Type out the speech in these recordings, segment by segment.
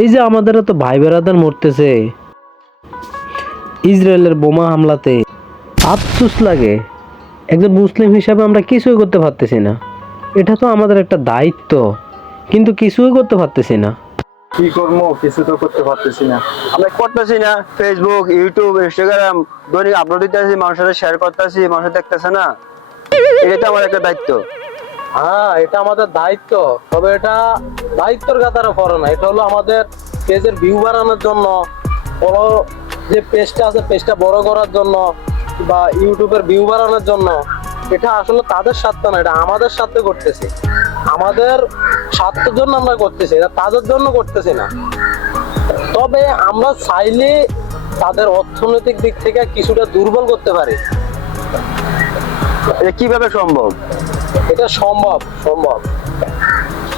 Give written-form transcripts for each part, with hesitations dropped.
এই যে আমাদের তো ভাই বেড়াদার মরতেছে ইসরায়েলের বোমা হামলাতে, আফসোস লাগে। একজন মুসলিম হিসাবে আমরা কিছুই করতে পারতেছি না। এটা তো আমাদের একটা দায়িত্ব, কিন্তু কিছুই করতে পারতেছি না। কি করবো, কিছু তো করতে পারতেছি না। আমরা করতেছি না, ফেসবুক, ইউটিউব, ইনস্টাগ্রাম দৈনিক আপলোড দিতেছি, মানুষের সাথে শেয়ার করতেছি, মানুষ দেখতেছে না। এটা তো আমার একটা দায়িত্ব। হ্যাঁ, এটা আমাদের দায়িত্ব, তবে এটা দায়িত্বের কাতারে পড়ে না। এটা হলো আমাদের পেজের ভিউ বাড়ানোর জন্য, বড় যে পেজটা আছে পেজটা বড় করার জন্য, বা ইউটিউবের ভিউ বাড়ানোর জন্য। এটা আসলে তাদের স্বার্থ না, এটা আমাদের স্বার্থে করতেছি, আমাদের স্বার্থের জন্য আমরা করতেছি, এটা তাদের জন্য করতেছি না। তবে আমরা চাইলে তাদের অর্থনৈতিক দিক থেকে কিছুটা দুর্বল করতে পারি। এটা কিভাবে সম্ভব? এটা সম্ভব।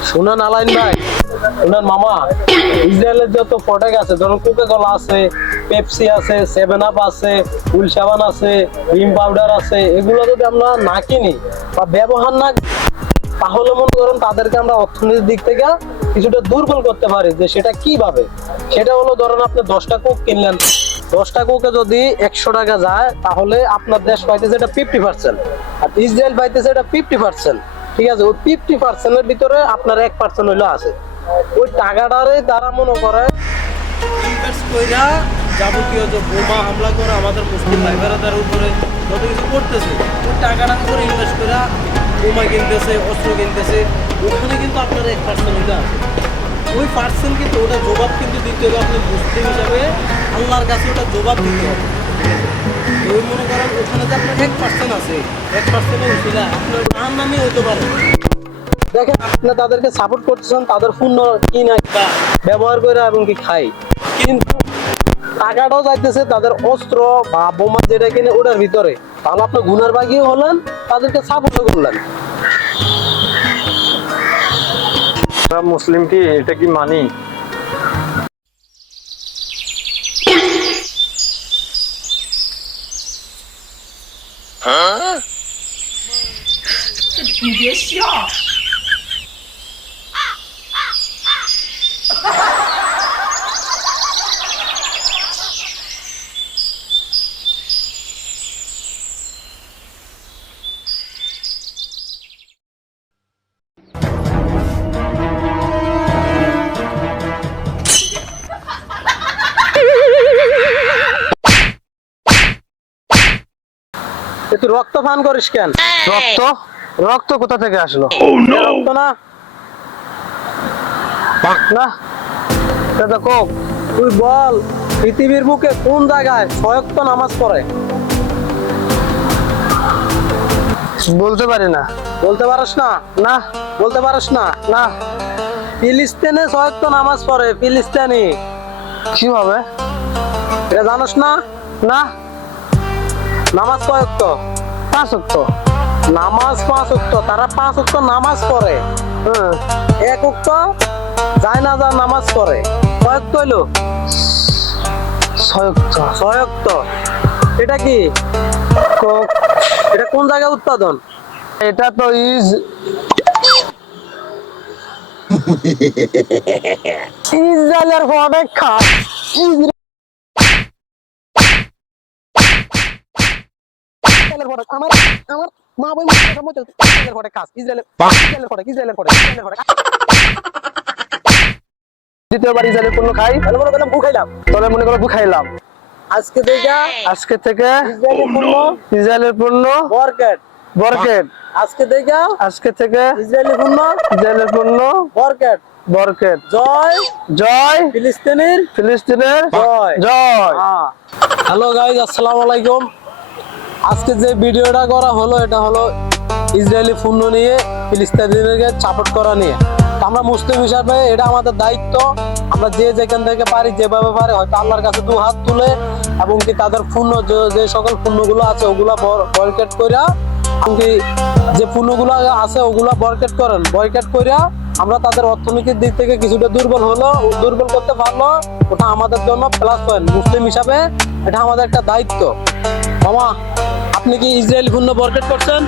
শুনেন আলাইন ভাই, শুনেন মামা, ইসরায়েলের যত প্রোডাক্ট আছে, ধরুন কোকা কোলা আছে, পেপসি আছে, 7 আপ আছে, ফুল সাবান আছে, ভিম পাউডার আছে, এগুলো যদি আমরা না কিনি বা ব্যবহার না, তাহলে মনে করেন তাদেরকে আমরা অর্থনীতির দিক থেকে কিছুটা দুর্বল করতে পারি। যে সেটা কিভাবে, সেটা হলো ধরেন আপনি 10টা কোক কিনলেন, 10টা কোকে যদি 100 টাকা যায়, তাহলে আপনার দেশ পাইতেছে এটা 50%, আর ইসরায়েল পাইতেছে এটা 50%। ঠিক আছে, ওই 50%-এর ভিতরে আপনার 1% হইলো আছে। ওই টাকাটারে তারা মনে করে ইনভেস্ট কইরা যাবতীয় যে বোমা হামলা করে আমাদের মুসলিম ভাই বেড়াদার উপরে যত কিছু করতেছে, ওই টাকাটার উপরে ইনভেস্ট কইরা বোমা কিনতেছে, অস্ত্র কিনতেছে। ওখানে কিন্তু আপনার 1% হইলো আছে। ওই পার্সেন্ট কিন্তু ওটা জবাব কিন্তু দিতে হবে, আপনি মুসলিম হিসাবে আল্লাহর কাছে ওটা জবাব দিতে হবে। ওই মনে করেন ওখানে যে আপনার 1% আছে, 1% উঠে আপনার নাম নামে হইতে পারে। দেখেন, আপনি তাদেরকে সাপোর্ট করতেছেন, তাদের পণ্য কিনা ব্যবহার করে এবং কি খাই, কিন্তু টাকাটাও যাইতেছে তাদের অস্ত্র বা বোমা যেটা কিনে ওটার ভিতরে। তাহলে আপনি গুনার বাগিয়ে হলেন, তাদেরকে সাপোর্ট করলেন। মুসলিম কি এটা কি মানি? তুই রক্ত পান করিস কেন? রক্ত? রক্ত কোথা থেকে আসলো? রক্ত না, না, এটা তো কোক। তুই বল, পৃথিবীর বুকে কোন জায়গায় সয়ক্ত নামাজ পড়ে? বলতে পারি না। বলতে পারস না? না, বলতে পারস না? না। ফিলিস্তিনে সয়ক্ত নামাজ পড়ে, ফিলিস্তিনি। কিভাবে? এটা জানোস না? না। নামাজ কয়ক্ত? 5 ওয়াক্ত। নামাজ 5 ওয়াক্ত, তারা 5 ওয়াক্ত নামাজ পড়ে। 1 ওয়াক্ত যায় না, যা নামাজ পড়ে। কয়ক্ত হইলো? 6 ওয়াক্ত। 6 ওয়াক্ত। এটা কি কোক? এটা কোন জায়গায় উৎপাদন? এটা তো ইসরায়েলের প্রোডাক্ট খা। ইসরায়েলের প্রোডাক্ট, আমার মা বই ইসরায়েলের প্রোডাক্ট খাস, ইসরায়েলের প্রোডাক্ট, ইসরায়েলের প্রোডাক্ট। দ্বিতীয়বার ইসরায়েলের পণ্য খাই, তাহলে মনে করলাম খাইলাম, তবে মনে করো খাইলাম। আজকে থেকে ইসরায়েলের পণ্য বরকেট। আজকে থেকে ইসরায়েলি পণ্য বরকেট। জয় জয় ফিলিস্তিনের জয়। হ্যালো গাইস, আসসালামু আলাইকুম। আজকে যে ভিডিওটা করা হলো, এটা হলো ইসরায়েলি পণ্য নিয়ে ফিলিস্তিনিদেরকে সাপোর্ট করা নিয়ে। আমরা মুসলিম হিসাবে এটা আমাদের দায়িত্ব। আমরা যে যেখান থেকে পারি, যেভাবে পারি, হয়তো আল্লাহর কাছে 2 হাত তুলে এবং কি তাদের পণ্য যে সকল পণ্যগুলো আছে ওগুলা বয়কট কইরা, এমনকি যে পণ্যগুলো আছে ওগুলা বয়কট কইরা আমরা তাদের অর্থনৈতিক দিক থেকে কিছুটা দুর্বল করতে পারলো। ওটা আমাদের জন্য প্লাস পয়েন্ট। মুসলিম হিসাবে এটা আমাদের একটা দায়িত্ব। মামা, আপনি কি ইসরায়েলি পণ্য বয়কট করছেন?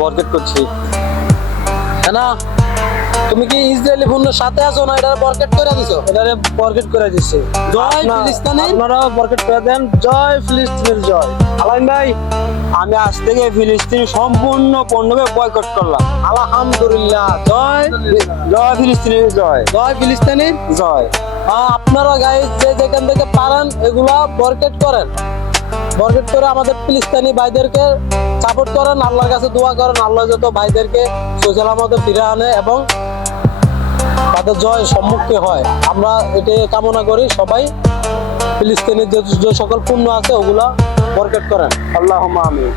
বরকেট করছি। না, তুমি কি ইসরায়েলি পণ্যের সাথে আছো না এটা বরকেট করে দিছো? এটারে বরকেট করে দিচ্ছে। জয় ফিলিস্তিনি। আপনারাও বরকেট করে দেন। জয় ফিলিস্তিনের জয়। আলাইন ভাই, আমি আজ থেকে ফিলিস্তিন সম্পূর্ণ পণ্যকে বয়কট করলাম। আলহামদুলিল্লাহ। জয় জয় ফিলিস্তিনের জয়। জয় ফিলিস্তিনি জয়। আপনারা গাইস যে যেখান থেকে পারেন এগুলা বরকেট করেন, বরকেট করে আমাদের ফিলিস্তিনি ভাইদেরকে সাপোর্ট করেন, আল্লাহর কাছে দোয়া করেন আল্লাহ যত ভাইদেরকে সুসালামতে ফিরে আনে এবং তাদের জয় সম্মুখে হয়। আমরা এটাই কামনা করি, সবাই ফিলিস্তিনের যে সকল পণ্য আছে ওগুলা বরকেট করেন। আল্লাহুম্মা আমিন।